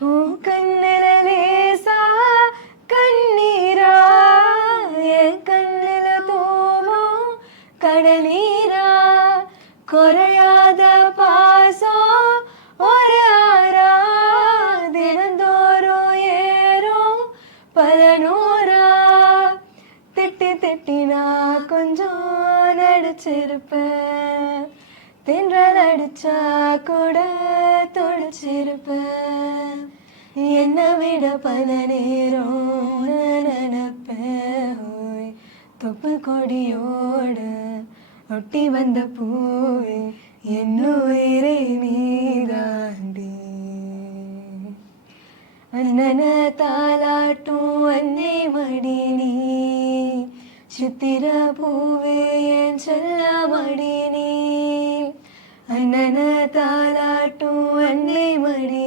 உன் கண்ணில லேசா கண்ணீரா, என் கண்ணில தூவும் கடநீரா, குறையாத பாசம் ஒரு ஆறா, தினந்தோறும் ஏறும் பல நூறா, திட்டி திட்டி நான் கொஞ்சம் நடிச்சிருப்பேன், தென்றல் அடிச்சா கூட துடிச்சிருப்பேன், என்னை விட பல நேரம் நினைப்பேன், ஓய் தொப்பு கொடியோடு ஒட்டி வந்த பூவே என் உயிரே நீதாண்டி. அண்ணன தாலாட்டும் அன்னை மடி நீ, சித்திர பூவே என் செல்ல மடி நீ, அண்ணன தாலாட்டும் அன்னை மடி